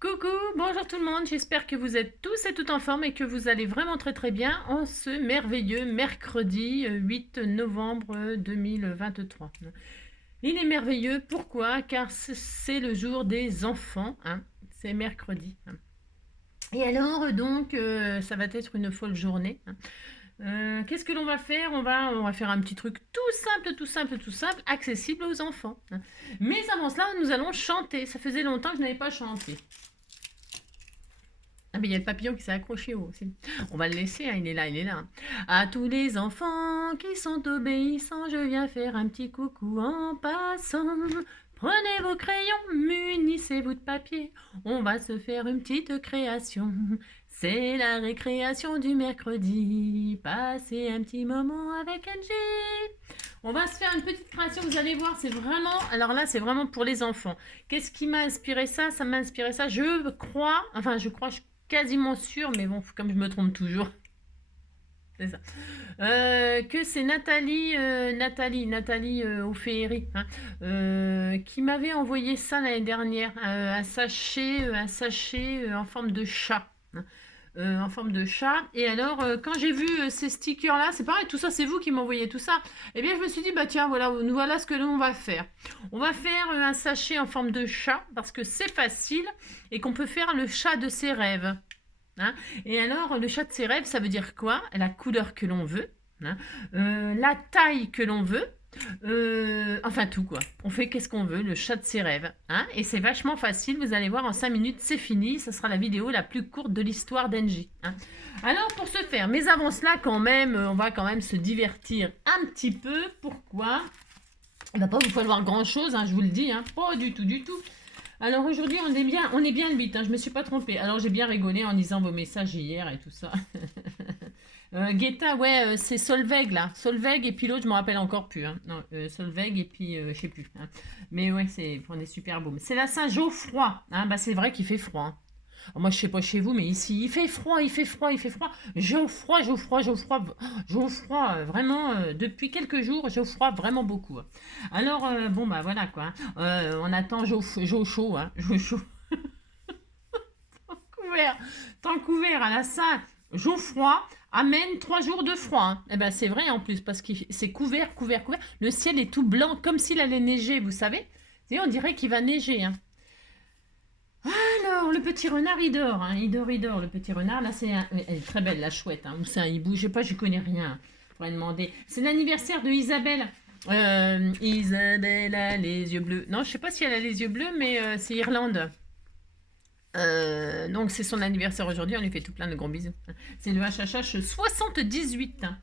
Coucou, bonjour tout le monde, j'espère que vous êtes tous et toutes en forme et que vous allez vraiment très bien en ce merveilleux mercredi 8 novembre 2023. Il est merveilleux, pourquoi? Car c'est le jour des enfants, hein, c'est mercredi. Et alors donc ça va être une folle journée. Qu'est-ce que l'on va faire? On va faire un petit truc tout simple, accessible aux enfants. Mais avant cela, nous allons chanter. Ça faisait longtemps que je n'avais pas chanté. Ah, mais il y a le papillon qui s'est accroché aussi. On va le laisser, hein, il est là, il est là. À tous les enfants qui sont obéissants, je viens faire un petit coucou en passant. Prenez vos crayons, munissez-vous de papier. On va se faire une petite création. C'est la récréation du mercredi. Passez un petit moment avec Angie. On va se faire une petite création, vous allez voir, c'est vraiment... Alors là, c'est vraiment pour les enfants. Qu'est-ce qui m'a inspiré ça? Ça m'a inspiré ça, je crois, je suis quasiment sûre, mais bon, comme je me trompe toujours, c'est ça. Que c'est Nathalie Oféry, hein, qui m'avait envoyé ça l'année dernière, un sachet en forme de chat. Hein. En forme de chat. Et alors, quand j'ai vu ces stickers-là, c'est pareil, tout ça, c'est vous qui m'envoyez tout ça. Eh bien, je me suis dit, bah tiens, voilà ce que l'on va faire. On va faire un sachet en forme de chat, parce que c'est facile, et qu'on peut faire le chat de ses rêves. Hein. Et alors, le chat de ses rêves, ça veut dire quoi? La couleur que l'on veut, hein. La taille que l'on veut, enfin tout quoi. On fait qu'est-ce qu'on veut, le chat de ses rêves. Hein, et c'est vachement facile, vous allez voir en 5 minutes, c'est fini. Ça sera la vidéo la plus courte de l'histoire d'Engie. Hein. Alors pour ce faire, mais avant cela quand même, on va quand même se divertir un petit peu. Pourquoi? Il va pas vous falloir grand chose, hein, je vous le dis, hein, pas du tout, du tout. Alors aujourd'hui, on est bien le 8, hein, je me suis pas trompée. Alors j'ai bien rigolé en lisant vos messages hier et tout ça. Guetta, ouais, c'est Solveig là. Solveig et puis l'autre, je me rappelle encore plus. Hein. Non, Solveig et puis je sais plus. Hein. Mais ouais, on est super beau. C'est la Saint-Geoffroy. Hein. Bah, c'est vrai qu'il fait froid. Hein. Alors, moi, je sais pas chez vous, mais ici, il fait froid, il fait froid, il fait froid. Geoffroy, vraiment, depuis quelques jours, Geoffroy, vraiment beaucoup. Hein. Alors, bon, bah voilà quoi. On attend chaud, hein. Chaud. Couvert. Tant couvert à la Saint-Geoffroy amène 3 jours de froid. Hein. Eh ben c'est vrai en plus, parce que c'est couvert. Le ciel est tout blanc, comme s'il allait neiger, vous savez. Et on dirait qu'il va neiger. Hein. Alors, le petit renard, il dort. Hein. Il dort, le petit renard. Là, elle est très belle, la chouette. Hein. Ou c'est un hibou, je sais pas, je connais rien. Faudrait demander. C'est l'anniversaire de Isabelle. Isabelle a les yeux bleus. Non, je sais pas si elle a les yeux bleus, mais c'est Irlande. Donc c'est son anniversaire aujourd'hui, on lui fait tout plein de gros bisous. C'est le HHH 78. Hein.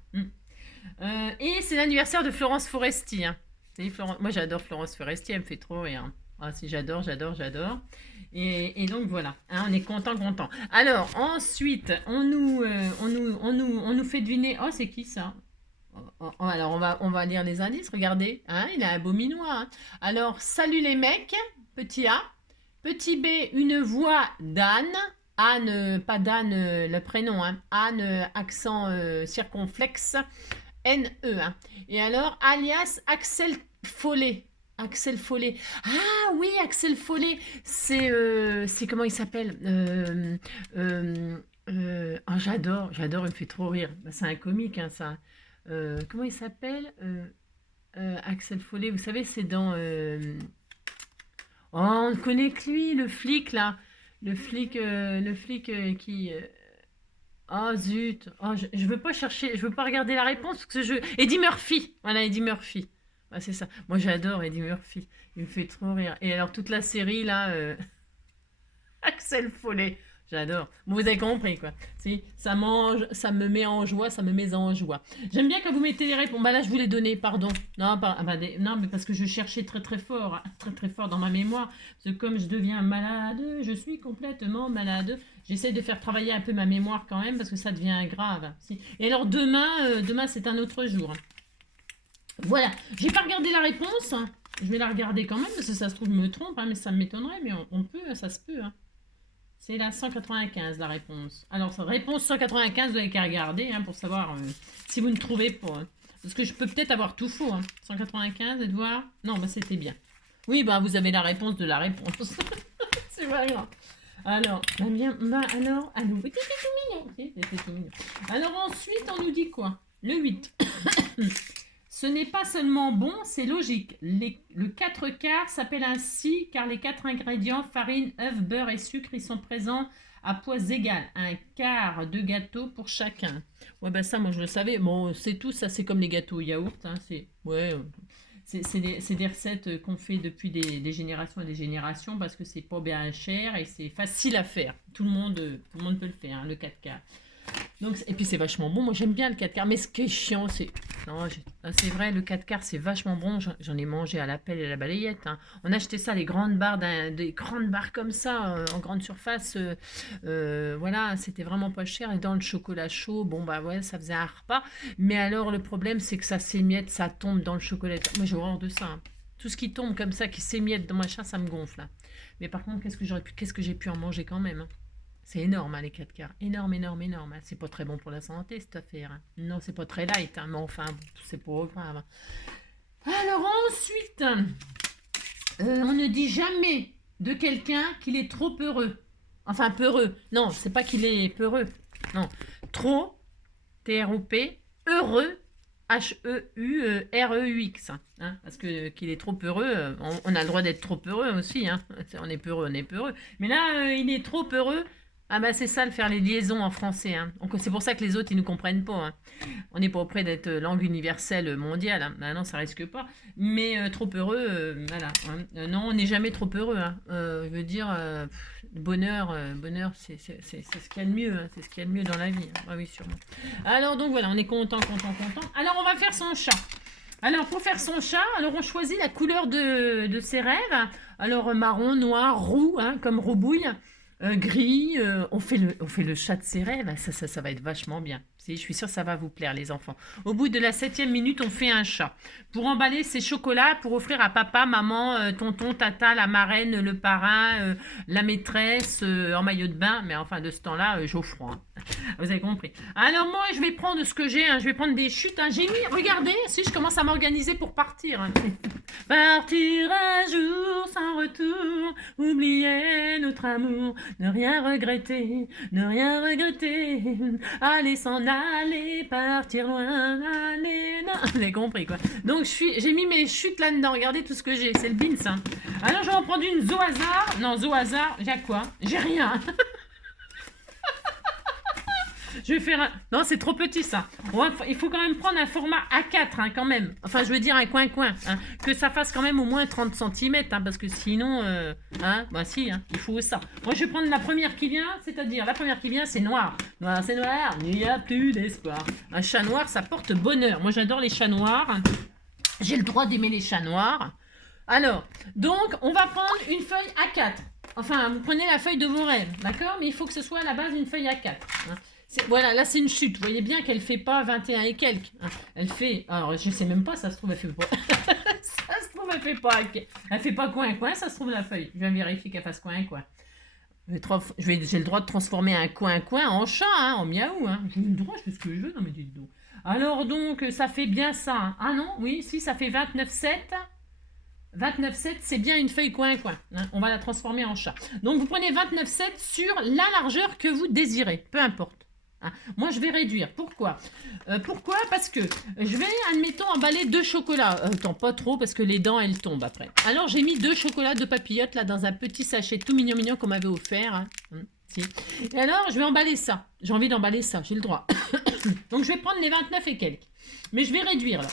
Et c'est l'anniversaire de Florence Foresti. Hein. Moi j'adore Florence Foresti, elle me fait trop rire. Ah si, j'adore. Et donc voilà, hein, on est content. Alors ensuite, on nous fait deviner. Oh, c'est qui ça? Alors on va lire les indices, regardez. Hein, il a un beau minois. Hein. Alors, salut les mecs, petit A. Petit B, une voix d'Anne. Anne, pas d'Anne, le prénom. Hein. Anne, accent circonflexe. N-E. Hein. Et alors, alias Axel Follet. Axel Follet. Ah oui, Axel Follet. C'est comment il s'appelle oh, j'adore, il me fait trop rire. C'est un comique, hein, ça. Comment il s'appelle Axel Follet, vous savez, c'est dans... Oh, on ne connaît que lui, le flic là. Le flic qui. Oh zut. Oh, je veux pas chercher, je veux pas regarder la réponse parce que je. Eddie Murphy. Voilà, Eddie Murphy. Ah, c'est ça. Moi j'adore Eddie Murphy. Il me fait trop rire. Et alors toute la série là, Axel Follet. J'adore. Bon, vous avez compris, quoi. Si, ça me met en joie, ça me met en joie. J'aime bien quand vous mettez les réponses. Bah là, je vous l'ai donné, pardon. Non, non, mais parce que je cherchais très fort, hein, très fort dans ma mémoire. Parce que comme je deviens malade, je suis complètement malade. J'essaie de faire travailler un peu ma mémoire quand même, parce que ça devient grave. Si. Et alors demain c'est un autre jour. Voilà. J'ai pas regardé la réponse. Je vais la regarder quand même, parce que ça se trouve, je me trompe, hein, mais ça m'étonnerait, mais on peut, ça se peut, hein. C'est la 195, la réponse. Alors, réponse 195, vous avez qu'à regarder hein, pour savoir si vous ne trouvez pas. Hein. Parce que je peux peut-être avoir tout faux. Hein. 195, Edouard. Non, bah c'était bien. Oui, bah vous avez la réponse de la réponse. C'est vrai. Hein. Alors, bien, alors, à nous. C'est tout mignon. C'est tout mignon. Alors ensuite, on nous dit quoi? Le 8. Ce n'est pas seulement bon, c'est logique. Le 4 quarts s'appelle ainsi car les 4 ingrédients, farine, œuf, beurre et sucre, y sont présents à poids égal. Un quart de gâteau pour chacun. Ouais, bah ça, moi je le savais. Bon, c'est tout, ça c'est comme les gâteaux au yaourt. Hein, c'est des recettes qu'on fait depuis des générations et des générations parce que c'est pas bien cher et c'est facile à faire. Tout le monde peut le faire, hein, le 4 quarts. Donc, et puis c'est vachement bon, moi j'aime bien le 4 quarts, mais ce qui est chiant, c'est... Non, c'est vrai, le 4 quarts c'est vachement bon, j'en ai mangé à la pelle et à la balayette. Hein. On achetait ça, les grandes barres, des grandes barres comme ça, en grande surface, voilà, c'était vraiment pas cher. Et dans le chocolat chaud, bon bah ouais, ça faisait un repas. Mais alors le problème c'est que ça s'émiette, ça tombe dans le chocolat. Moi j'ai horreur de ça. Hein. Tout ce qui tombe comme ça, qui s'émiette dans machin, ça me gonfle. Hein. Mais par contre, qu'est-ce que j'ai pu en manger quand même hein. C'est énorme, hein, les 4 quarts. Énorme, énorme, énorme. Hein. C'est pas très bon pour la santé, cette affaire. Hein. Non, c'est pas très light, hein, mais enfin, c'est pas grave. Alors ensuite, on ne dit jamais de quelqu'un qu'il est trop peureux. Enfin, peureux. Non, c'est pas qu'il est peureux. Non. Trop, T-R-O-P, heureux, H-E-U-R-E-U-X. Hein, parce que qu'il est trop heureux, on a le droit d'être trop heureux aussi. Hein. On est peureux, on est peureux. Mais là, il est trop heureux. Ah bah c'est ça, de faire les liaisons en français. Hein. C'est pour ça que les autres, ils nous comprennent pas. Hein. On n'est pas auprès d'être langue universelle mondiale. Hein. Bah non, ça risque pas. Mais trop heureux, voilà. Hein. Non, on n'est jamais trop heureux. Hein. Je veux dire, bonheur, c'est ce qu'il y a de mieux. Hein. C'est ce qu'il y a de mieux dans la vie. Hein. Ah oui, sûrement. Alors donc voilà, on est content. Alors on va faire son chat. Alors pour faire son chat, alors on choisit la couleur de ses rêves. Alors marron, noir, roux, hein, comme roubouille. Gris, on fait le chat de ses rêves, ça va être vachement bien. Je suis sûre que ça va vous plaire les enfants. Au bout de la 7e minute, on fait un chat. Pour emballer ses chocolats, pour offrir à papa, maman, tonton, tata, la marraine, le parrain, la maîtresse en maillot de bain. Mais enfin de ce temps-là, Geoffroy. Hein. Vous avez compris. Alors moi, je vais prendre ce que j'ai. Hein. Je vais prendre des chutes. Hein. J'ai mis, regardez, si je commence à m'organiser pour partir. Hein. Partir un jour sans retour, oublier notre amour, ne rien regretter, aller s'en aller, partir loin, aller, non, vous avez compris quoi. Donc j'ai mis mes chutes là-dedans, regardez tout ce que j'ai, c'est le beans. Hein. Alors je vais en prendre une zo hasard, non zo hasard, j'ai quoi? J'ai rien. Je vais faire un... Non, c'est trop petit ça. Il faut quand même prendre un format A4 hein, quand même. Enfin, je veux dire un coin-coin. Hein, que ça fasse quand même au moins 30 cm. Hein, parce que sinon... bah si, hein, il faut ça. Moi, je vais prendre la première qui vient. C'est-à-dire, la première qui vient, c'est noir. Noir, c'est noir. Il n'y a plus d'espoir. Un chat noir, ça porte bonheur. Moi, j'adore les chats noirs. J'ai le droit d'aimer les chats noirs. Alors, donc, on va prendre une feuille A4. Enfin, vous prenez la feuille de vos rêves. D'accord? Mais il faut que ce soit à la base une feuille A4. Hein. Voilà, là c'est une chute. Vous voyez bien qu'elle fait pas 21 et quelques. Hein. Elle fait. Alors je sais même pas, ça se trouve, elle fait pas. Ça se trouve, elle fait pas. Elle fait pas coin-coin, ça se trouve la feuille. Je vais vérifier qu'elle fasse coin-coin. J'ai le droit de transformer un coin-coin en chat, hein, en miaou. Hein. J'ai le droit, je fais ce que je veux. Non mais dites donc. Alors donc, ça fait bien ça. Hein. Ah non, oui, si, ça fait 29,7. 29,7, c'est bien une feuille coin-coin. Hein. On va la transformer en chat. Donc vous prenez 29,7 sur la largeur que vous désirez. Peu importe. Hein. Moi, je vais réduire. Pourquoi Parce que je vais, admettons, emballer 2 chocolats. Attends, pas trop, parce que les dents, elles tombent après. Alors, j'ai mis 2 chocolats de papillotes, là, dans un petit sachet tout mignon qu'on m'avait offert. Hein. Si. Et alors, je vais emballer ça. J'ai envie d'emballer ça, j'ai le droit. Donc, je vais prendre les 29 et quelques. Mais je vais réduire, là.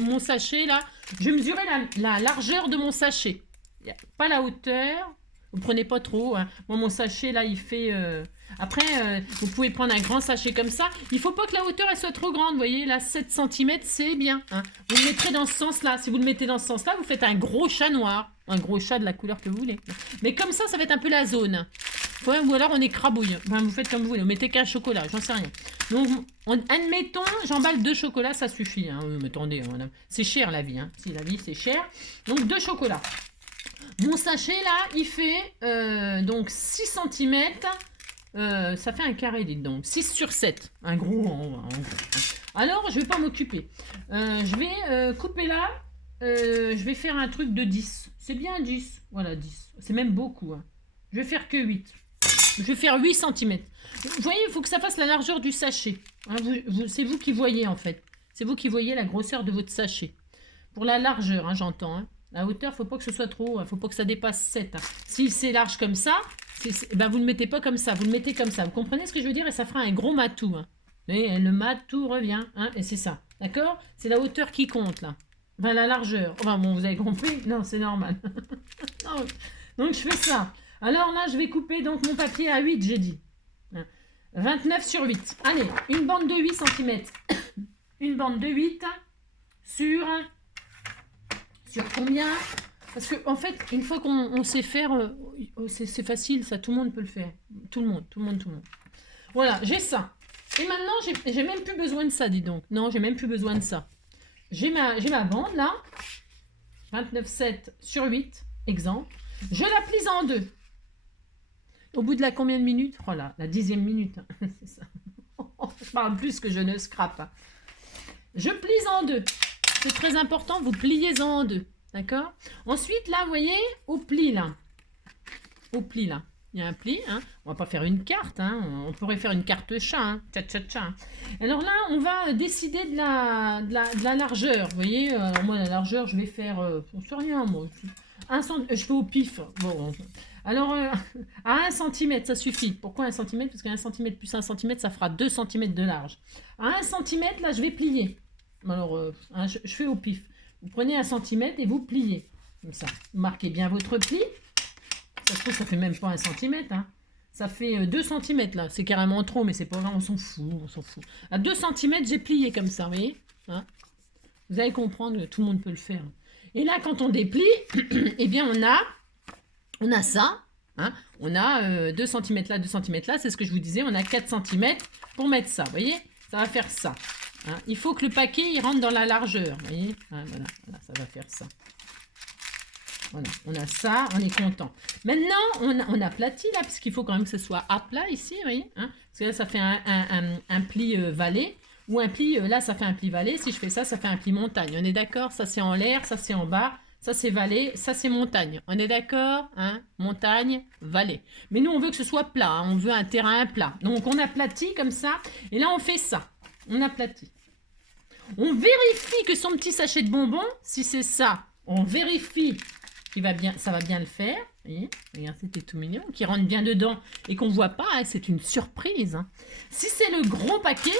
mon sachet, là. Je vais mesurer la largeur de mon sachet. Pas la hauteur. Vous prenez pas trop. Hein. Moi, mon sachet, là, il fait... Après, vous pouvez prendre un grand sachet comme ça. Il faut pas que la hauteur, elle soit trop grande. Vous voyez, là, 7 cm, c'est bien. Hein. Vous le mettrez dans ce sens-là. Si vous le mettez dans ce sens-là, vous faites un gros chat noir. Un gros chat de la couleur que vous voulez. Mais comme ça va être un peu la zone. Ouais, ou alors, on écrabouille. Enfin, vous faites comme vous voulez. Vous mettez qu'un chocolat, j'en sais rien. Donc, admettons, j'emballe 2 chocolats, ça suffit. Hein. Mais attendez, c'est cher, la vie. Hein. Si, la vie, c'est cher. Donc, 2 chocolats. Mon sachet, là, il fait donc 6 cm. Ça fait un carré, dites donc. 6 sur 7. Un gros en gros. Alors, je vais pas m'occuper. Je vais couper là. Je vais faire un truc de 10. C'est bien 10. Voilà, 10. C'est même beaucoup. Hein. Je vais faire que 8. Je vais faire 8 centimètres. Vous voyez, il faut que ça fasse la largeur du sachet. Hein, c'est vous qui voyez, en fait. C'est vous qui voyez la grosseur de votre sachet. Pour la largeur, hein, j'entends. Hein. La hauteur, il ne faut pas que ce soit trop haut. Il ne faut pas que ça dépasse 7. Hein. Si c'est large comme ça, ben vous ne le mettez pas comme ça. Vous le mettez comme ça. Vous comprenez ce que je veux dire? Et ça fera un gros matou. Hein. Et le matou revient. Hein, et c'est ça. D'accord? C'est la hauteur qui compte, là. Enfin, la largeur. Enfin, bon, vous avez compris? Non, c'est normal. Non. Donc, je fais ça. Alors là, je vais couper donc mon papier à 8, j'ai dit. 29 sur 8. Allez, une bande de 8 cm. Une bande de 8 sur combien? Parce que en fait, une fois qu'on sait faire, c'est facile, ça, tout le monde peut le faire. Tout le monde. Voilà, j'ai ça. Et maintenant, j'ai même plus besoin de ça, dis donc. Non, j'ai même plus besoin de ça. J'ai ma bande, là. 29,7 sur 8, exemple. Je la plie en deux. Au bout de la combien de minutes? Oh là, la 10e minute. C'est ça. Je parle plus que je ne scrape. Je plie en deux. C'est très important, vous pliez en deux. D'accord? Ensuite, là, vous voyez, au pli, là. Au pli, là. Il y a un pli. Hein. On va pas faire une carte. Hein. On pourrait faire une carte chat. Hein. Tcha. Alors là, on va décider de la largeur. Vous voyez, moi, la largeur, je vais faire... on ne sait rien, moi. Je fais au pif. Bon. Alors, à 1 cm, ça suffit. Pourquoi 1 cm? Parce qu'un cm plus 1 cm, ça fera 2 cm de large. À 1 cm, là, je vais plier. Alors, je fais au pif. Vous prenez 1 cm et vous pliez. Comme ça. Vous marquez bien votre pli. Ça se trouve, ça fait même pas 1 cm. Hein. Ça fait 2 cm, là. C'est carrément trop, mais c'est pas grave, on s'en fout. À 2 cm, j'ai plié comme ça, vous voyez? Hein, vous allez comprendre, tout le monde peut le faire. Et là, quand on déplie, eh bien, on a ça, hein, on a 2 cm là, 2 cm là, c'est ce que je vous disais, on a 4 cm pour mettre ça, vous voyez, ça va faire ça. Hein. Il faut que le paquet, il rentre dans la largeur, vous voyez, hein, voilà, ça va faire ça. Voilà, on a ça, on est content. Maintenant, on aplatit là, parce qu'il faut quand même que ce soit à plat ici, vous voyez, hein, parce que là, ça fait un pli vallée, ou un pli, là, ça fait un pli vallée, si je fais ça, ça fait un pli montagne, on est d'accord? Ça, c'est en l'air, ça, c'est en bas. Ça, c'est vallée, ça, c'est montagne. On est d'accord? Hein? Montagne, vallée. Mais nous, on veut que ce soit plat. Hein? On veut un terrain plat. Donc, on aplatit comme ça. Et là, on fait ça. On aplatit. On vérifie que son petit sachet de bonbons, si c'est ça, on vérifie qu'il va bien, ça va bien le faire. Vous voyez? Regarde, c'était tout mignon. Qui rentre bien dedans et qu'on ne voit pas. Hein? C'est une surprise. Hein? Si c'est le gros paquet...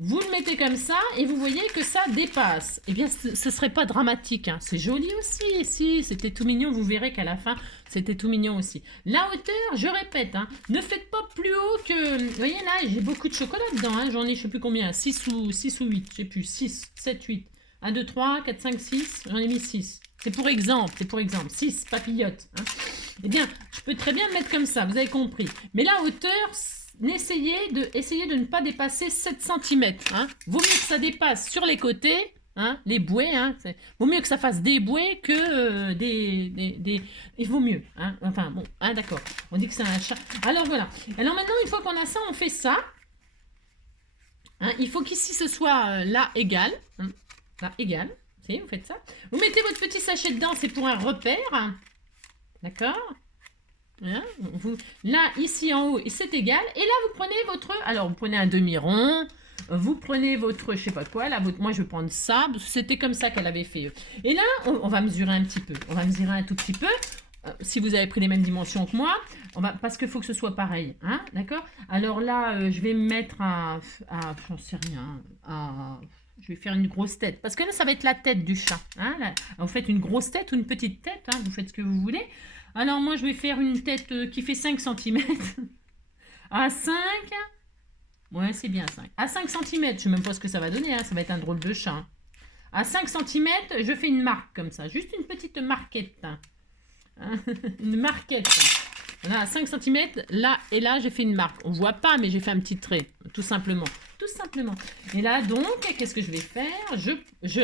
Vous le mettez comme ça et vous voyez que ça dépasse. Eh bien, ce ne serait pas dramatique. Hein. C'est joli aussi. Si, c'était tout mignon. Vous verrez qu'à la fin, c'était tout mignon aussi. La hauteur, je répète, hein, ne faites pas plus haut que... Vous voyez là, j'ai beaucoup de chocolat dedans. Hein. J'en ai, je ne sais plus combien, 6 ou 8. Je sais plus, 6, 7, 8. 1, 2, 3, 4, 5, 6. J'en ai mis 6. C'est pour exemple. 6 papillotes. Hein. Eh bien, je peux très bien le mettre comme ça. Vous avez compris. Mais la hauteur... Essayez de ne pas dépasser 7 cm. Hein. Vaut mieux que ça dépasse sur les côtés, hein, les bouées. Hein, vaut mieux que ça fasse des bouées que des... Il vaut mieux. Hein. Enfin, bon, hein, d'accord. On dit que c'est un chat. Alors, voilà. Alors, maintenant, une fois qu'on a ça, on fait ça. Hein, il faut qu'ici, ce soit là égal. Hein, là égal. Vous faites ça. Vous mettez votre petit sachet dedans, c'est pour un repère. D'accord? Hein, là, ici en haut, c'est égal. Et là, vous prenez votre... Alors, vous prenez un demi-rond. Vous prenez votre... Je sais pas quoi. Là, moi, je vais prendre ça. C'était comme ça qu'elle avait fait. Et là, on va mesurer un petit peu. On va mesurer un tout petit peu. Si vous avez pris les mêmes dimensions que moi. Parce qu'il faut que ce soit pareil. Hein, d'accord? Alors là, je vais me mettre à j'en sais rien. Je vais faire une grosse tête. Parce que là, ça va être la tête du chat. Hein, là, vous faites une grosse tête ou une petite tête. Hein, vous faites ce que vous voulez. Alors, moi, je vais faire une tête qui fait 5 cm. À 5. Ouais, c'est bien 5. À 5 cm, je ne sais même pas ce que ça va donner. Hein, ça va être un drôle de chat. Hein. À 5 cm, je fais une marque comme ça. Juste une petite marquette. Hein. Une marquette. Voilà, à 5 cm, là et là, j'ai fait une marque. On ne voit pas, mais j'ai fait un petit trait. Tout simplement. Tout simplement. Et là, donc, qu'est-ce que je vais faire?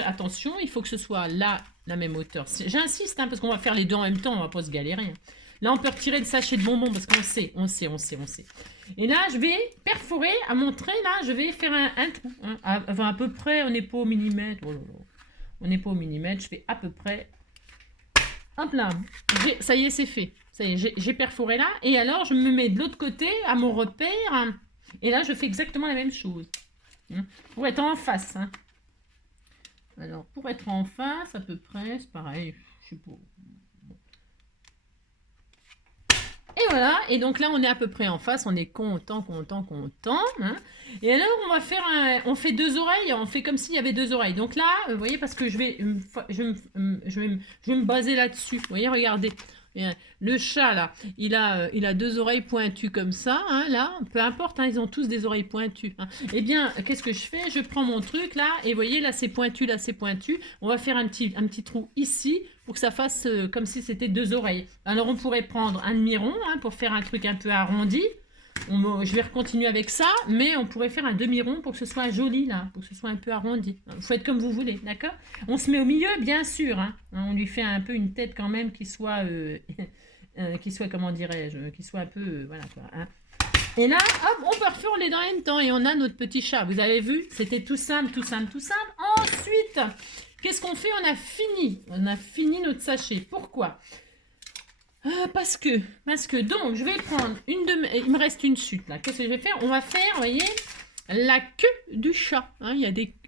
Attention, il faut que ce soit là, la même hauteur. J'insiste, hein, parce qu'on va faire les deux en même temps, on ne va pas se galérer. Hein. Là, on peut retirer le sachet de bonbons, parce qu'on sait. Et là, je vais perforer, à montrer, là, je vais faire un trou. Hein, à peu près, on n'est pas au millimètre. Oh là là. On n'est pas au millimètre, je fais à peu près... Hop là, ça y est, c'est fait. Ça y est, j'ai perforé là. Et alors, je me mets de l'autre côté, à mon repère. Et là, je fais exactement la même chose. Pour être en face. Hein. Alors, pour être en face, à peu près, c'est pareil. Je sais pas. Et voilà, et donc là on est à peu près en face, on est content. Hein. Et alors on fait deux oreilles, on fait comme s'il y avait deux oreilles. Donc là, vous voyez, parce que je vais me baser là-dessus. Vous voyez, regardez. Le chat là, il a deux oreilles pointues comme ça, hein, là, peu importe, hein, ils ont tous des oreilles pointues. Hein. Eh bien, qu'est-ce que je fais? Je prends mon truc là, et vous voyez, là c'est pointu, là c'est pointu. On va faire un petit trou ici pour que ça fasse comme si c'était deux oreilles. Alors on pourrait prendre un demi-rond hein, pour faire un truc un peu arrondi. Je vais continuer avec ça, mais on pourrait faire un demi-rond pour que ce soit joli là, pour que ce soit un peu arrondi. Vous faites comme vous voulez, d'accord? On se met au milieu, bien sûr. Hein. On lui fait un peu une tête quand même qui soit, comment dirais-je, qui soit un peu, voilà quoi. Hein. Et là, hop, on perfore les dents en même temps et on a notre petit chat. Vous avez vu? C'était tout simple. Ensuite, qu'est-ce qu'on fait? On a fini notre sachet. Pourquoi? Parce que, donc, je vais prendre il me reste une chute là. Qu'est-ce que je vais faire? On va faire, vous voyez, la queue du chat. Hein,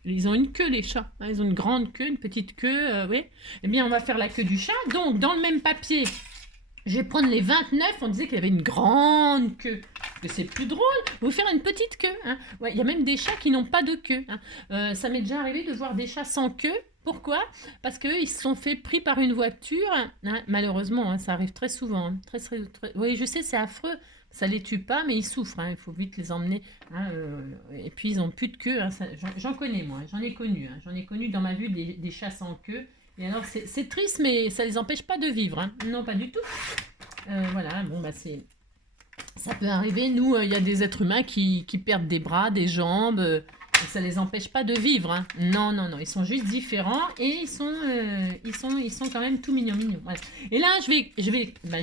ils ont une queue, les chats. Hein, ils ont une grande queue, une petite queue, oui. Eh bien, on va faire la queue du chat. Donc, dans le même papier, je vais prendre les 29. On disait qu'il y avait une grande queue. Que c'est plus drôle. Vous faire une petite queue. Hein. Ouais, il y a même des chats qui n'ont pas de queue. Hein. Ça m'est déjà arrivé de voir des chats sans queue. Pourquoi? Parce qu'ils se sont fait pris par une voiture. Hein, malheureusement, hein, ça arrive très souvent. Hein, très. Oui, je sais, c'est affreux. Ça les tue pas, mais ils souffrent. Hein, il faut vite les emmener. Hein, et puis, ils n'ont plus de queue. Hein, j'en connais, moi. J'en ai connu. Hein, j'en ai connu dans ma vie des chats sans queue. Et alors, c'est triste, mais ça ne les empêche pas de vivre. Hein. Non, pas du tout. Voilà, bon, bah c'est... Ça peut arriver. Nous, il y a des êtres humains qui perdent des bras, des jambes... Et ça les empêche pas de vivre. Hein. Non, ils sont juste différents et ils sont quand même tout mignons. Voilà. Et là, je vais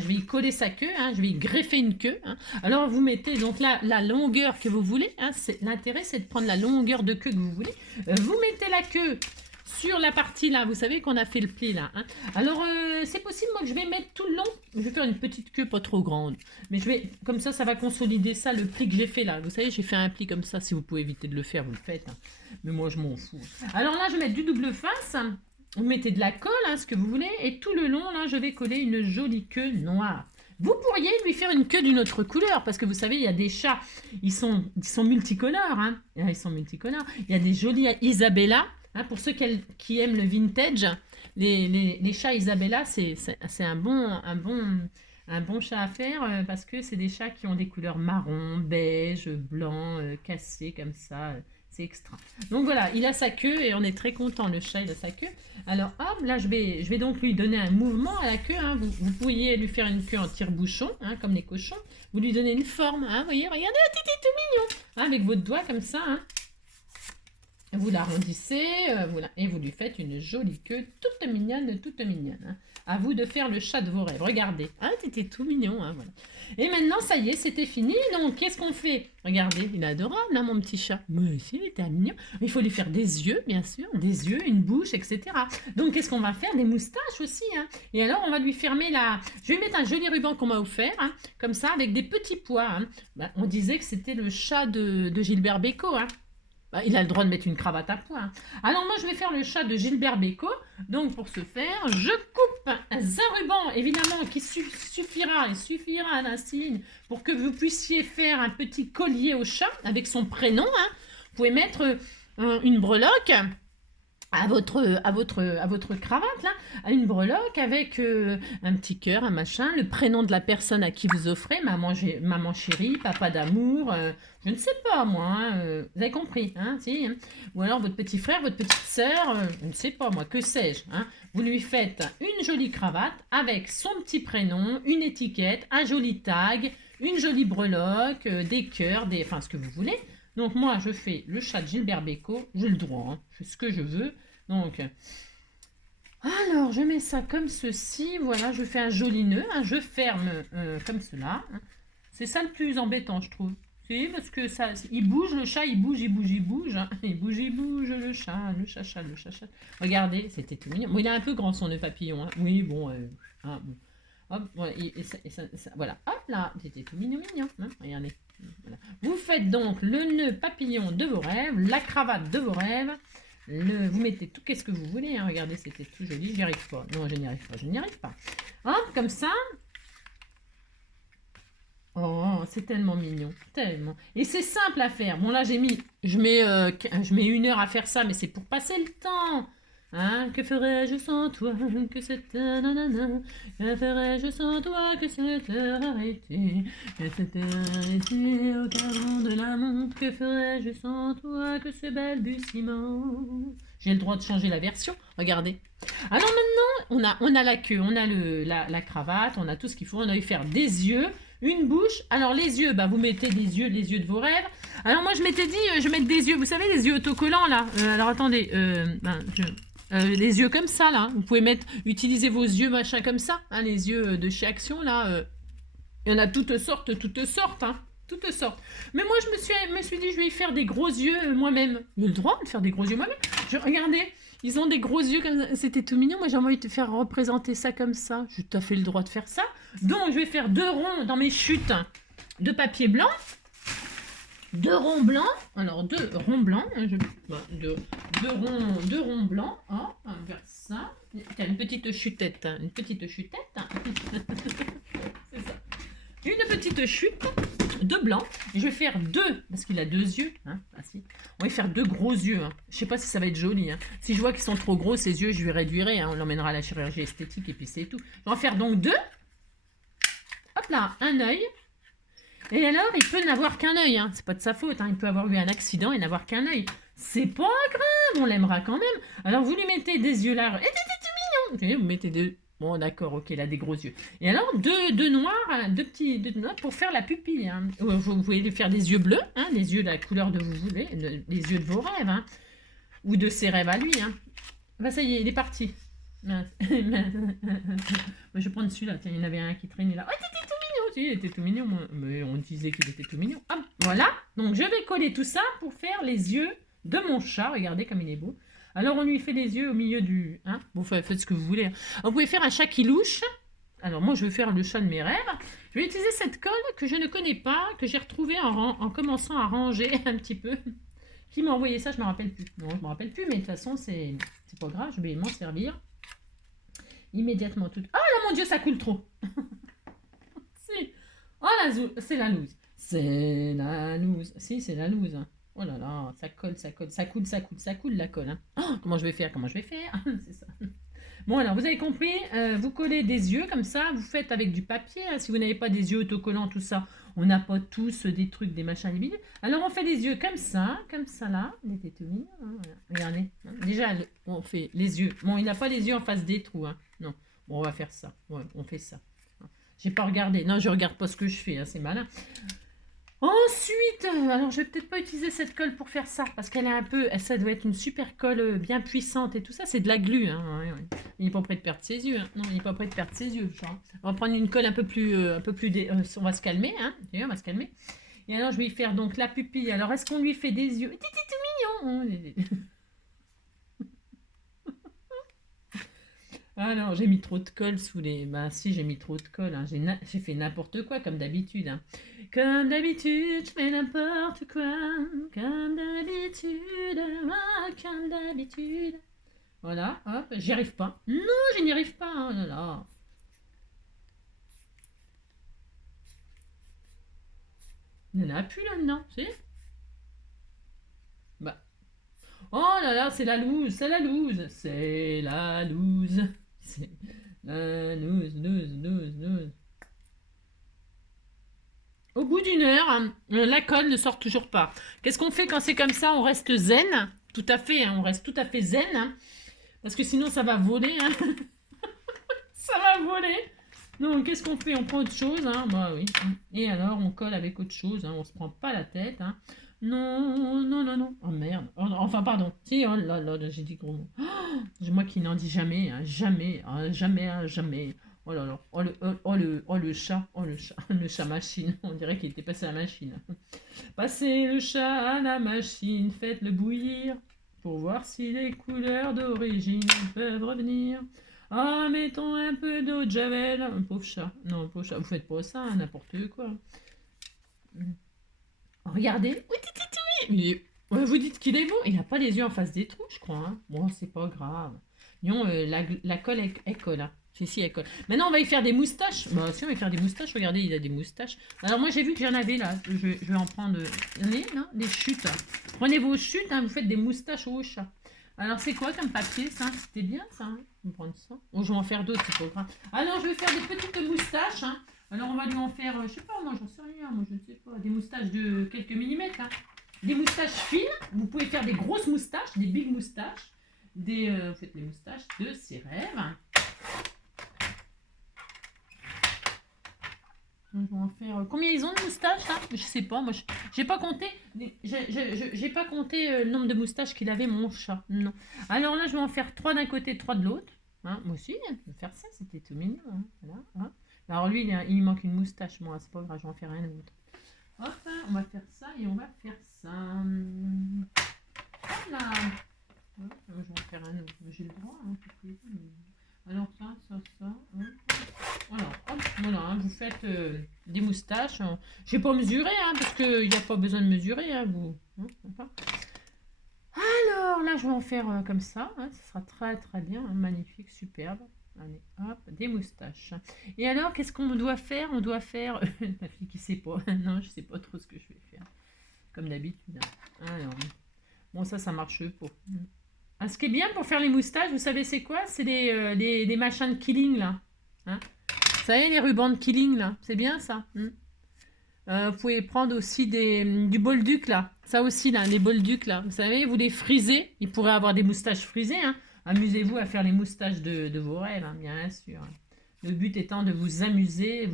y coller sa queue. Hein. Je vais y greffer une queue. Hein. Alors, vous mettez donc là la longueur que vous voulez. Hein. L'intérêt, c'est de prendre la longueur de queue que vous voulez. Vous mettez la queue sur la partie là, vous savez qu'on a fait le pli là. Hein. Alors, c'est possible, moi, que je vais mettre tout le long. Je vais faire une petite queue pas trop grande. Mais comme ça va consolider ça, le pli que j'ai fait là. Vous savez, j'ai fait un pli comme ça. Si vous pouvez éviter de le faire, vous le faites. Hein. Mais moi, je m'en fous. Alors là, je vais mettre du double face. Vous mettez de la colle, hein, ce que vous voulez. Et tout le long, là, je vais coller une jolie queue noire. Vous pourriez lui faire une queue d'une autre couleur, parce que vous savez, il y a des chats, ils sont multicolores. Hein. Ils sont multicolores. Il y a des jolis Isabella. Hein, pour ceux qui aiment le vintage, les chats Isabella, c'est un bon chat à faire parce que c'est des chats qui ont des couleurs marron, beige, blanc, cassé comme ça. C'est extra. Donc voilà, il a sa queue et on est très content. Le chat, il a sa queue. Alors hop, là je vais donc lui donner un mouvement à la queue. Hein. Vous pourriez lui faire une queue en tire-bouchon, hein, comme les cochons. Vous lui donnez une forme. Hein, voyez, regardez, c'est tout mignon. Hein, avec votre doigt comme ça. Hein. Vous l'arrondissez, voilà, et vous lui faites une jolie queue toute mignonne. Hein. À vous de faire le chat de vos rêves. Regardez, hein, c'était tout mignon. Hein, voilà. Et maintenant, ça y est, c'était fini. Donc, qu'est-ce qu'on fait? Regardez, il est adorable, hein, mon petit chat. Mais aussi, il était mignon. Il faut lui faire des yeux, bien sûr, des yeux, une bouche, etc. Donc, qu'est-ce qu'on va faire? Des moustaches aussi. Hein. Et alors, on va lui fermer la... Je vais mettre un joli ruban qu'on m'a offert, hein, comme ça, avec des petits pois. Hein. Bah, on disait que c'était le chat de Gilbert Bécaud, hein. Il a le droit de mettre une cravate à pois. Hein. Alors moi, je vais faire le chat de Gilbert Bécaud. Donc pour ce faire, je coupe un ruban, évidemment, qui suffira d'un signe pour que vous puissiez faire un petit collier au chat avec son prénom. Hein. Vous pouvez mettre une breloque à votre cravate, là, à une breloque avec un petit cœur, un machin, le prénom de la personne à qui vous offrez, maman chérie, papa d'amour, je ne sais pas moi, hein, vous avez compris, hein, si, hein. Ou alors votre petit frère, votre petite sœur, je ne sais pas moi, que sais-je, hein. Vous lui faites une jolie cravate avec son petit prénom, une étiquette, un joli tag, une jolie breloque, des cœurs, enfin ce que vous voulez. Donc moi, je fais le chat de Gilbert Bécaud, j'ai le droit, hein, je fais ce que je veux. Donc, alors je mets ça comme ceci, voilà, je fais un joli nœud, hein, je ferme comme cela. Hein. C'est ça le plus embêtant, je trouve. C'est parce que ça, il bouge, le chat, il bouge, hein. Il bouge, le chat. Regardez, c'était tout mignon. Bon, il est un peu grand son nœud papillon, hein. Oui, bon, hein, bon. Hop, voilà, voilà. Hop là, c'était tout mignon, mignon. Hein, regardez. Voilà. Vous faites donc le nœud papillon de vos rêves, la cravate de vos rêves. Vous mettez tout, qu'est-ce que vous voulez. Hein, regardez, c'était tout joli. J'y arrive pas. Non, je n'y arrive pas. Je n'y arrive pas. Hop, comme ça. Oh, c'est tellement mignon, tellement. Et c'est simple à faire. Bon, là, je mets 1 heure à faire ça, mais c'est pour passer le temps. Hein, que ferais-je sans toi, que cette nanana, que ferais-je sans toi, que cette heure arrêtée, que cette heure arrêtée au cadran de la montre, que ferais-je sans toi, que ce balbutiement. J'ai le droit de changer la version, regardez. Alors maintenant, on a la queue, on a la cravate, on a tout ce qu'il faut, on a eu faire des yeux, une bouche. Alors les yeux, bah, vous mettez les yeux de vos rêves. Alors moi je m'étais dit, je vais mettre des yeux, vous savez les yeux autocollants là. Alors attendez, les yeux comme ça là. Vous pouvez utiliser vos yeux machin comme ça, hein, les yeux de chez Action là. Il y en a toutes sortes, hein. Toutes sortes. Mais moi je me suis dit je vais y faire des gros yeux moi-même. J'ai le droit de faire des gros yeux moi-même. Regardez. Ils ont des gros yeux comme ça. C'était tout mignon. Moi, j'ai envie de te faire représenter ça comme ça. J'ai tout à fait le droit de faire ça. Donc, je vais faire 2 ronds dans mes chutes de papier blanc. 2 ronds blancs. Alors, 2 ronds blancs. Hein, 2 ronds blancs. Oh, on va faire ça. Tiens, une petite chutette. Une petite chutette. C'est ça. Une petite chute de blanc. Et je vais faire 2, parce qu'il a 2 yeux. Hein. Ah, si. On va faire 2 gros yeux. Hein. Je sais pas si ça va être joli. Hein. Si je vois qu'ils sont trop gros, ces yeux, je lui réduirai. Hein. On l'emmènera à la chirurgie esthétique et puis c'est tout. Je vais en faire donc 2. Hop là, un œil. Et alors, il peut n'avoir qu'un œil. Hein. C'est pas de sa faute. Hein. Il peut avoir eu un accident et n'avoir qu'un œil. C'est pas grave, on l'aimera quand même. Alors, vous lui mettez des yeux là. Et c'est mignon. Vous mettez 2. Bon, d'accord, ok, il a des gros yeux. Et alors, 2 noirs, 2 petits noirs pour faire la pupille. Hein. Vous pouvez lui faire des yeux bleus, hein, les yeux de la couleur de vous voulez, les yeux de vos rêves, hein, ou de ses rêves à lui. Hein. Bah, ça y est, il est parti. Moi, je vais prendre celui-là. Tiens, il y en avait un qui traînait là. Oh, il était tout mignon. Si, il était tout mignon. Mais on disait qu'il était tout mignon. Ah, voilà. Donc, je vais coller tout ça pour faire les yeux de mon chat. Regardez comme il est beau. Alors, on lui fait les yeux au milieu du... Hein, vous faites ce que vous voulez. Hein. Vous pouvez faire un chat qui louche. Alors, moi, je vais faire le chat de mes rêves. Je vais utiliser cette colle que je ne connais pas, que j'ai retrouvée en commençant à ranger un petit peu. Qui m'a envoyé ça, je ne me rappelle plus. Non, je ne me rappelle plus, mais de toute façon, c'est pas grave. Je vais m'en servir. Immédiatement tout. Oh là, mon Dieu, ça coule trop. Si. Oh là, c'est la loose. C'est la loose. Si, c'est la loose. Oh là là, ça colle, ça colle, ça coule la colle. Hein. Oh, comment je vais faire C'est ça. Bon, alors, vous avez compris, vous collez des yeux comme ça, vous faites avec du papier. Hein, si vous n'avez pas des yeux autocollants, tout ça, on n'a pas tous des trucs, des machins, des bidules. Alors, on fait des yeux comme ça là. Il était tout mignon. Hein, voilà. Regardez. Hein. Déjà, on fait les yeux. Bon, il n'a pas les yeux en face des trous. Hein. Non. Bon, on va faire ça. Ouais, on fait ça. J'ai pas regardé. Non, je regarde pas ce que je fais. Hein, c'est malin. Ensuite, alors je vais peut-être pas utiliser cette colle pour faire ça, parce qu'elle est un peu, ça doit être une super colle bien puissante et tout ça, c'est de la glu. Hein, ouais. Il n'est pas prêt de perdre ses yeux. Hein. Non, il n'est pas prêt de perdre ses yeux. Genre. On va prendre une colle un peu plus, on va se calmer. Hein. On va se calmer. Et alors je vais lui faire donc la pupille. Alors est-ce qu'on lui fait des yeux? C'est tout mignon. Ah non, j'ai mis trop de colle sous les... Bah si, j'ai mis trop de colle. Hein. J'ai fait n'importe quoi, comme d'habitude. Hein. Comme d'habitude, je fais n'importe quoi. Comme d'habitude, comme d'habitude. Voilà, hop, j'y arrive pas. Non, je n'y arrive pas. Oh là là. Il n'y en a plus là-dedans, tu sais. Bah. Oh là là, c'est la loose, c'est la loose. C'est la loose. C'est la loose. Au bout d'1 heure, hein, la colle ne sort toujours pas. Qu'est-ce qu'on fait quand c'est comme ça? On reste zen. Tout à fait, hein, on reste tout à fait zen. Hein, parce que sinon, ça va voler. Hein. Ça va voler. Donc, qu'est-ce qu'on fait? On prend autre chose. Hein, bah oui. Et alors, on colle avec autre chose. Hein, on se prend pas la tête. Hein. Non. Oh merde. Oh, enfin, pardon. Si, oh là là, j'ai dit gros mot. Oh, moi qui n'en dis jamais. Hein, jamais. Hein, jamais. Oh là là, le chat, le chat machine, on dirait qu'il était passé à la machine. Passez le chat à la machine, faites-le bouillir, pour voir si les couleurs d'origine peuvent revenir. Ah, mettons un peu d'eau de javel. Pauvre chat. Non, pauvre chat, vous faites pas ça, hein, n'importe quoi. Regardez. Oui, ouais, vous dites qu'il est bon. Il n'a pas les yeux en face des trous, je crois. Hein. Bon, c'est pas grave. Non, la colle, elle colle. Hein. Si, elle colle. Maintenant, on va y faire des moustaches. Bah, si, on va y faire des moustaches. Regardez, il a des moustaches. Alors, moi, j'ai vu que j'en avais là. Je vais en prendre. Il y en a, non? Des chutes. Prenez vos chutes, hein, vous faites des moustaches au chat. Alors, c'est quoi comme papier, ça? C'était bien, ça. Hein, on va prendre ça. Oh, je vais en faire d'autres, c'est pas grave. Alors, je vais faire des petites moustaches. Hein. Alors, on va lui en faire, je sais pas, moi, j'en sais rien. Moi, je ne sais pas. Des moustaches de quelques millimètres. Hein. Des moustaches fines. Vous pouvez faire des grosses moustaches, des big moustaches. Vous faites les moustaches de ses rêves. On va en faire. Combien ils ont de moustaches là? Je sais pas. Moi, j'ai pas compté. J'ai pas compté le nombre de moustaches qu'il avait mon chat. Non. Alors là, je vais en faire 3 d'un côté, 3 de l'autre. Hein, moi aussi, je vais faire ça. C'était tout mignon. Hein. Voilà, hein. Alors lui, il manque une moustache. Moi, c'est pas grave. Je vais en faire un autre. Hop, on va faire ça et on va faire ça. Voilà. Je vais en faire un autre. J'ai le droit. Hein, alors ça. Hein. Voilà, hop, voilà hein, vous faites des moustaches. Hein. Je vais pas mesurer, hein, parce qu'il n'y a pas besoin de mesurer. Hein, vous. Hein, alors là, je vais en faire comme ça. Hein, ça sera très très bien, hein, magnifique, superbe. Allez, hop, des moustaches. Et alors, qu'est-ce qu'on doit faire? On doit faire... La fille qui sait pas. Non, je sais pas trop ce que je vais faire. Comme d'habitude. Hein. Alors, bon, ça marche pas. Ah, ce qui est bien pour faire les moustaches, vous savez c'est quoi? C'est les machins de killing, là. Hein, vous savez, les rubans de killing, là. C'est bien, ça. Vous pouvez prendre aussi du bolduc, là. Ça aussi, là, les bolducs, là. Vous savez, vous les frisez. Ils pourraient avoir des moustaches frisées, hein. Amusez-vous à faire les moustaches de vos rêves, hein, bien sûr. Le but étant de vous amuser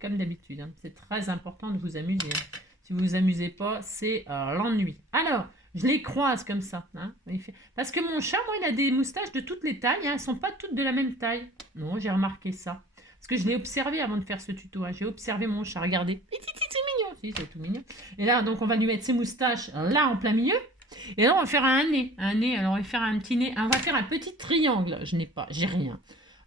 comme d'habitude. Hein. C'est très important de vous amuser. Hein. Si vous vous amusez pas, c'est l'ennui. Alors, je les croise comme ça. Hein. Parce que mon chat, moi, il a des moustaches de toutes les tailles. Hein. Elles ne sont pas toutes de la même taille. Non, j'ai remarqué ça. Parce que je l'ai observé avant de faire ce tuto. Hein. J'ai observé mon chat. Regardez. C'est mignon. Si, c'est tout mignon. Et là, donc, on va lui mettre ses moustaches là, en plein milieu. Et là, on va faire un nez. Un nez, alors on va faire un petit nez. On va faire un petit triangle. J'ai rien.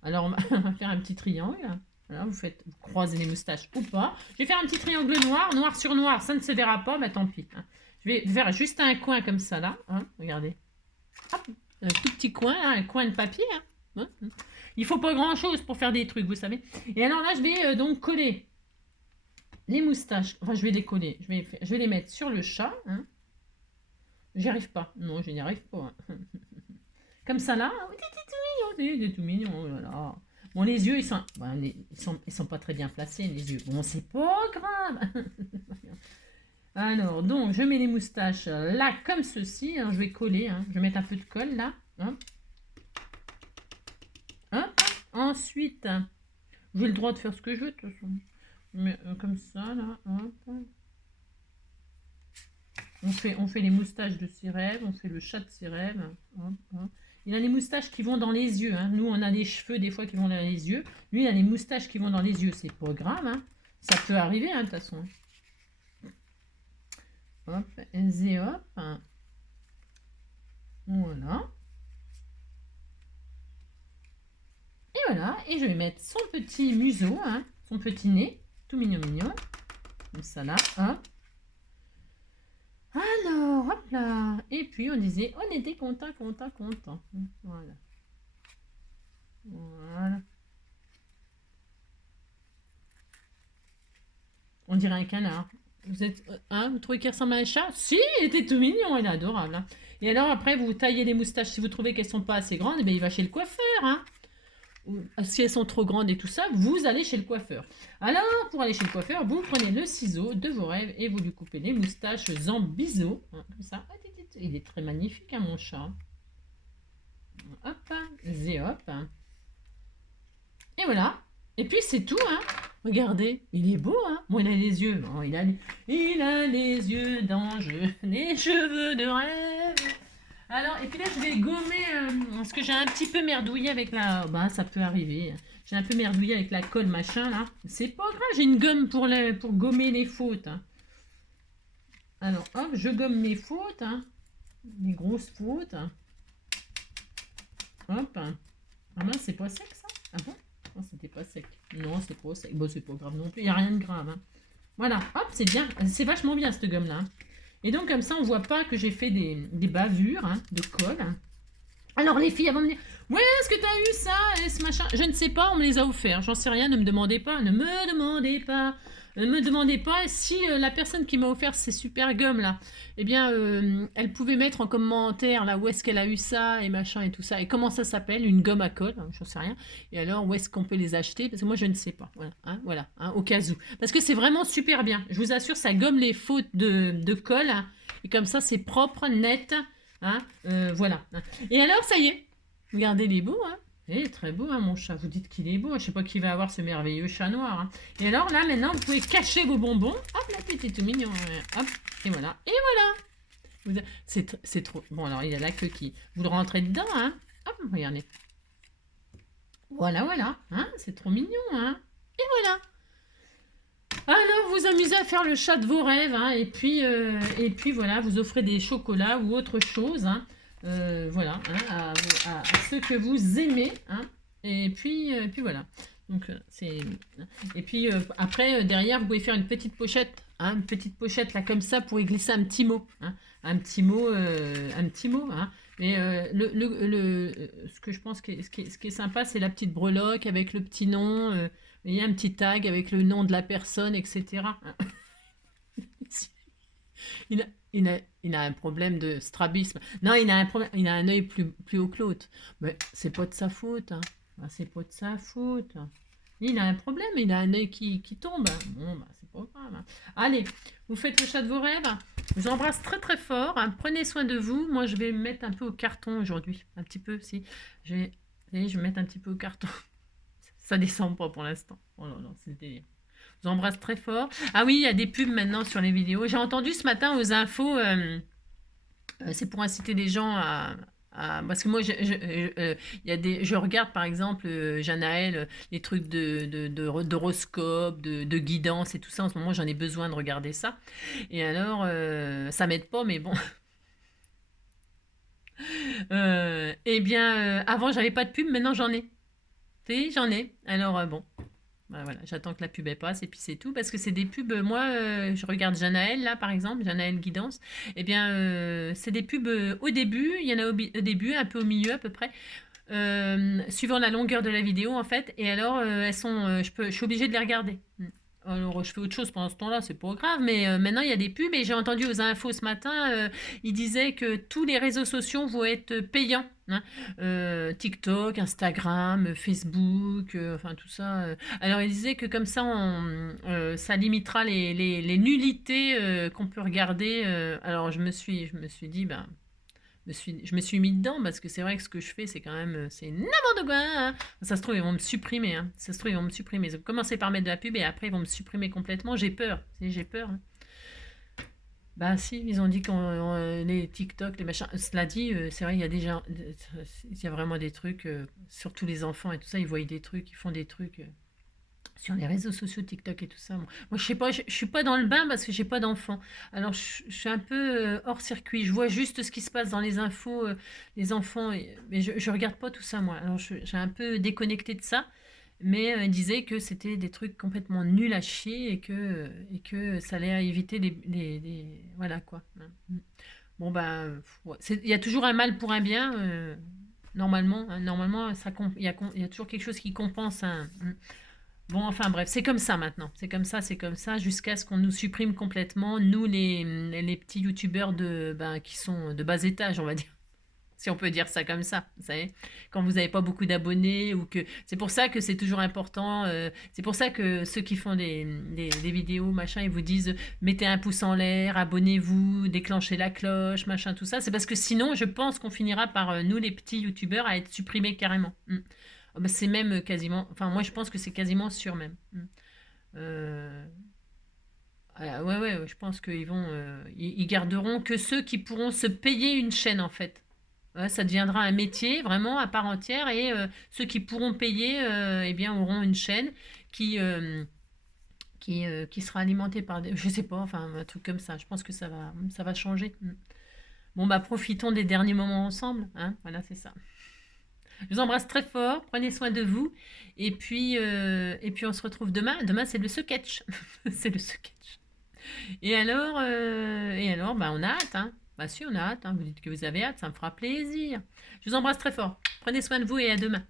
Alors, on va faire un petit triangle. Voilà, vous croisez les moustaches ou pas. Je vais faire un petit triangle noir sur noir. Ça ne se verra pas, mais tant pis. Hein. Je vais faire juste un coin comme ça, là. Hein, regardez. Hop, un tout petit coin, hein, un coin de papier. Hein. Il faut pas grand-chose pour faire des trucs, vous savez. Et alors là, je vais donc coller les moustaches. Enfin, je vais les coller. Je vais les mettre sur le chat. Hein. J'y arrive pas. Non, je n'y arrive pas. Hein. Comme ça, là. C'est tout mignon. Oh là là. Bon, les yeux, ils sont pas très bien placés, les yeux. Bon, c'est pas grave. Alors, donc, je mets les moustaches là, comme ceci. Hein, je vais coller. Hein. Je vais mettre un peu de colle, là. Hein. Hop. Ensuite, j'ai le droit de faire ce que je veux, de toute façon. Mais, comme ça, là. Hop. On fait les moustaches de ses rêves. On fait le chat de ses rêves. Hop, hop. Il a les moustaches qui vont dans les yeux. Hein. Nous, on a les cheveux des fois qui vont dans les yeux. Lui, il a les moustaches qui vont dans les yeux. C'est pas grave. Hein. Ça peut arriver, hein, de toute façon. Hop, et hop. Voilà. Et voilà. Et je vais mettre son petit museau, hein, son petit nez. Tout mignon, mignon. Comme ça, là. Hop. Alors, hop là. Et puis, on disait, on était content. Voilà. Voilà. On dirait un canard. Vous trouvez qu'il ressemble à un chat? Si, il était tout mignon, il est adorable. Hein. Et alors après, vous taillez les moustaches. Si vous trouvez qu'elles sont pas assez grandes, il va chez le coiffeur. Hein. Si elles sont trop grandes et tout ça, vous allez chez le coiffeur. Alors, pour aller chez le coiffeur, vous prenez le ciseau de vos rêves et vous lui coupez les moustaches en biseau. Hein, comme ça. Il est très magnifique, hein, mon chat. Hop, hop. Et voilà. Et puis c'est tout, hein. Regardez, il est beau, hein. Bon, il a les yeux. Bon, il a les yeux d'ange, les cheveux de rêve. Alors, et puis là, je vais gommer, parce que j'ai un petit peu merdouillé avec la... Bah, ça peut arriver. J'ai un peu merdouillé avec la colle, machin, là. C'est pas grave, j'ai une gomme pour gommer les fautes. Hein. Alors, hop, je gomme mes fautes, hein. Les grosses fautes. Hop. Ah mince, c'est pas sec ça? Ah bon? Non, c'était pas sec. Non, c'est pas sec. Bon, c'est pas grave non plus, il n'y a rien de grave. Hein. Voilà, hop, c'est bien. C'est vachement bien cette gomme-là. Hein. Et donc, comme ça, on voit pas que j'ai fait des bavures hein, de colle. Hein. Alors, les filles, elles vont me dire ouais, est-ce que t'as eu ça et ce machin? Je ne sais pas, on me les a offerts. J'en sais rien, ne me demandez pas. Ne me demandez pas. Ne me demandez pas si la personne qui m'a offert ces super gommes là, eh bien, elle pouvait mettre en commentaire là où est-ce qu'elle a eu ça et machin et tout ça. Et comment ça s'appelle? Une gomme à colle, hein, j'en sais rien. Et alors, où est-ce qu'on peut les acheter? Parce que moi, je ne sais pas. Voilà, hein, au cas où. Parce que c'est vraiment super bien. Je vous assure, ça gomme les fautes de colle. Hein, et comme ça, c'est propre, net. Hein, voilà. Hein. Et alors, ça y est. Regardez, il est beau, hein. Il est très beau, hein, mon chat. Vous dites qu'il est beau. Je sais pas qui va avoir ce merveilleux chat noir. Hein. Et alors, là, maintenant, vous pouvez cacher vos bonbons. Hop, là, petit tout mignon. Hop, et voilà. Et voilà. C'est trop... Bon, alors, il a la queue qui... Vous le rentrez dedans, hein. Hop, regardez. Voilà, voilà. Hein, c'est trop mignon, hein. Et voilà. Alors, vous amusez à faire le chat de vos rêves, hein, et puis voilà, vous offrez des chocolats ou autre chose, hein, voilà, hein, à ceux que vous aimez, hein, et puis voilà. Donc c'est et puis après derrière vous pouvez faire une petite pochette, hein, une petite pochette là comme ça pour y glisser un petit mot, hein, un petit mot, hein. Mais ce que je pense ce qui est sympa, c'est la petite breloque avec le petit nom. Il y a un petit tag avec le nom de la personne, etc. Il a, il a un problème de strabisme. Non, il a un problème, il a un œil plus haut que l'autre. Mais c'est pas de sa faute. Hein. Ben, c'est pas de sa faute. Il a un problème, il a un œil qui tombe. Bon, bah, c'est pas grave. Hein. Allez, vous faites le chat de vos rêves. Je vous embrasse très très fort. Hein. Prenez soin de vous. Moi, je vais me mettre un peu au carton aujourd'hui. Un petit peu, si. Je vais mettre un petit peu au carton. Ça descend pas pour l'instant. Oh là là, c'est le délire. Je vous embrasse très fort. Ah oui, il y a des pubs maintenant sur les vidéos. J'ai entendu ce matin aux infos, c'est pour inciter les gens parce que moi, il y a je regarde par exemple, Janaël, les trucs d'horoscope, de guidance et tout ça. En ce moment, j'en ai besoin de regarder ça. Et alors, ça m'aide pas, mais bon. Eh bien, avant, j'avais pas de pub, maintenant j'en ai. Tu sais, j'en ai. Alors, bon. Bah, voilà, j'attends que la pub elle passe et puis c'est tout parce que c'est des pubs. Moi, je regarde Janaël là par exemple, Janaël Guidance. Eh bien, c'est des pubs au début. Il y en a au début, un peu au milieu à peu près, suivant la longueur de la vidéo en fait. Et alors, elles sont, je suis obligée de les regarder. Alors, je fais autre chose pendant ce temps-là, c'est pas grave, mais maintenant il y a des pubs et j'ai entendu aux infos ce matin, ils disaient que tous les réseaux sociaux vont être payants. Hein. TikTok, Instagram, Facebook, enfin tout ça. Alors ils disaient que comme ça, ça limitera les nullités qu'on peut regarder. Alors je me suis dit, ben, je me suis mis dedans parce que c'est vrai que ce que je fais, c'est quand même, c'est n'importe quoi. Hein. Ça se trouve, ils vont me supprimer. Hein. Ça se trouve, ils vont me supprimer. Ils ont commencé par mettre de la pub et après, ils vont me supprimer complètement. J'ai peur. J'ai peur. Hein. Bah si, ils ont dit qu'on les TikTok, les machins. Cela dit, c'est vrai, il y a déjà, il y a vraiment des trucs, surtout les enfants et tout ça, ils voient des trucs, ils font des trucs. Sur les réseaux sociaux, TikTok et tout ça. Moi, je sais pas, je suis pas dans le bain parce que j'ai pas d'enfant. Alors, je suis un peu hors circuit. Je vois juste ce qui se passe dans les infos, les enfants, mais je regarde pas tout ça, moi. Alors, j'ai un peu déconnecté de ça. Mais il disait que c'était des trucs complètement nuls à chier et que ça allait éviter voilà quoi. Bon, ben, ouais. Il y a toujours un mal pour un bien, normalement. Hein. Normalement, il y a toujours quelque chose qui compense un. Bon, enfin bref, c'est comme ça maintenant. C'est comme ça, jusqu'à ce qu'on nous supprime complètement, nous les petits youtubeurs qui sont de bas étage, on va dire. Si on peut dire ça comme ça, vous savez, quand vous n'avez pas beaucoup d'abonnés ou que c'est pour ça que c'est toujours important. C'est pour ça que ceux qui font des vidéos machin, ils vous disent mettez un pouce en l'air, abonnez-vous, déclenchez la cloche, machin, tout ça. C'est parce que sinon, je pense qu'on finira par nous les petits youtubeurs à être supprimés carrément. Ah bah, c'est même quasiment. Enfin, moi, je pense que c'est quasiment sûr même. Euh, ouais, ouais, ouais, je pense qu'ils vont. Ils garderont que ceux qui pourront se payer une chaîne, en fait. Ouais, ça deviendra un métier vraiment à part entière et ceux qui pourront payer, eh bien, auront une chaîne qui, euh, qui sera alimentée par des. Je sais pas, enfin, un truc comme ça. Je pense que ça va changer. Bon, bah, profitons des derniers moments ensemble. Hein, voilà, c'est ça. Je vous embrasse très fort, prenez soin de vous. Et puis on se retrouve demain. Demain, c'est le sketch. C'est le sketch. Et alors bah, on a hâte. Hein. Bah si, on a hâte. Hein. Vous dites que vous avez hâte, ça me fera plaisir. Je vous embrasse très fort. Prenez soin de vous et à demain.